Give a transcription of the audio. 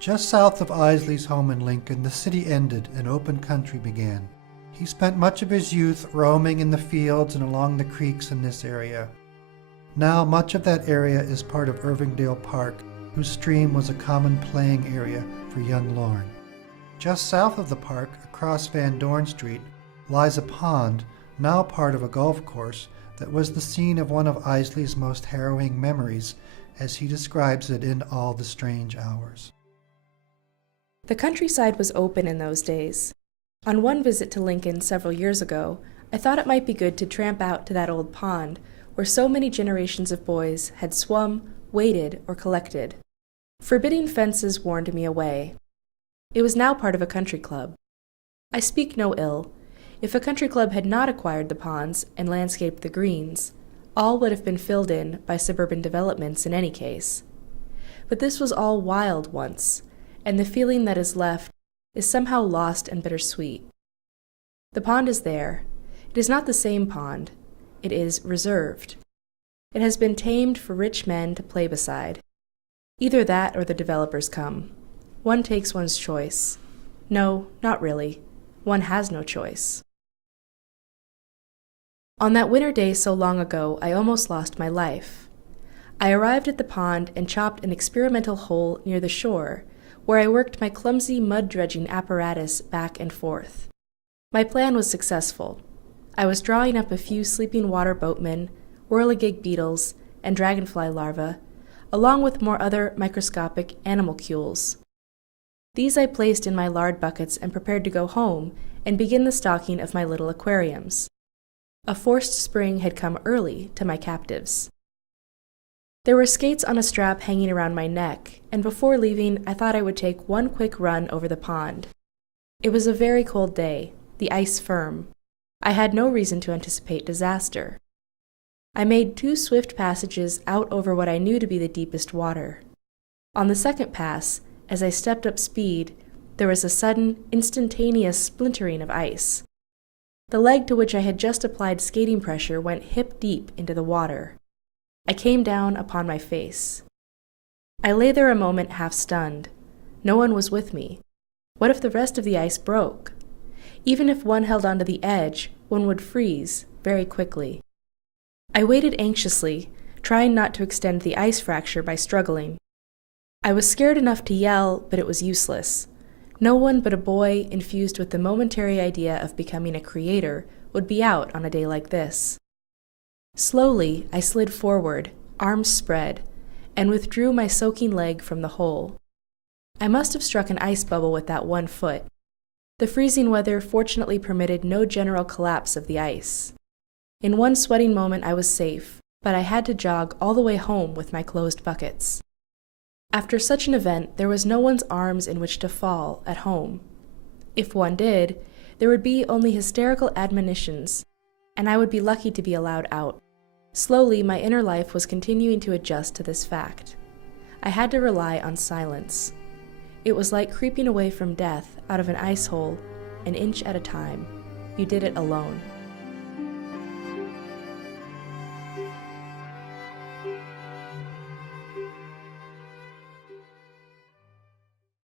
Just south of Isley's home in Lincoln, the city ended and open country began. He spent much of his youth roaming in the fields and along the creeks in this area. Now much of that area is part of Irvingdale Park, whose stream was a common playing area for young Lorne. Just south of the park, across Van Dorn Street, lies a pond, now part of a golf course, that was the scene of one of Isley's most harrowing memories, as he describes it in All the Strange Hours. The countryside was open in those days. On one visit to Lincoln several years ago, I thought it might be good to tramp out to that old pond where so many generations of boys had swum, waded, or collected. Forbidding fences warned me away. It was now part of a country club. I speak no ill. If a country club had not acquired the ponds and landscaped the greens, all would have been filled in by suburban developments in any case. But this was all wild once, and the feeling that is left is somehow lost and bittersweet. The pond is there. It is not the same pond. It is reserved. It has been tamed for rich men to play beside. Either that or the developers come. One takes one's choice. No, not really. One has no choice. On that winter day so long ago, I almost lost my life. I arrived at the pond and chopped an experimental hole near the shore, where I worked my clumsy mud-dredging apparatus back and forth. My plan was successful. I was drawing up a few sleeping water boatmen, whirligig beetles, and dragonfly larvae, along with more other microscopic animalcules. These I placed in my lard buckets and prepared to go home and begin the stocking of my little aquariums. A forced spring had come early to my captives. There were skates on a strap hanging around my neck, and before leaving I thought I would take one quick run over the pond. It was a very cold day, the ice firm. I had no reason to anticipate disaster. I made 2 swift passages out over what I knew to be the deepest water. On the second pass, as I stepped up speed, there was a sudden, instantaneous splintering of ice. The leg to which I had just applied skating pressure went hip-deep into the water. I came down upon my face. I lay there a moment half-stunned. No one was with me. What if the rest of the ice broke? Even if one held onto the edge, one would freeze very quickly. I waited anxiously, trying not to extend the ice fracture by struggling. I was scared enough to yell, but it was useless. No one but a boy infused with the momentary idea of becoming a creator would be out on a day like this. Slowly, I slid forward, arms spread, and withdrew my soaking leg from the hole. I must have struck an ice bubble with that one foot. The freezing weather fortunately permitted no general collapse of the ice. In one sweating moment I was safe, but I had to jog all the way home with my closed buckets. After such an event, there was no one's arms in which to fall at home. If one did, there would be only hysterical admonitions, and I would be lucky to be allowed out. Slowly, my inner life was continuing to adjust to this fact. I had to rely on silence. It was like creeping away from death out of an ice hole, an inch at a time. You did it alone.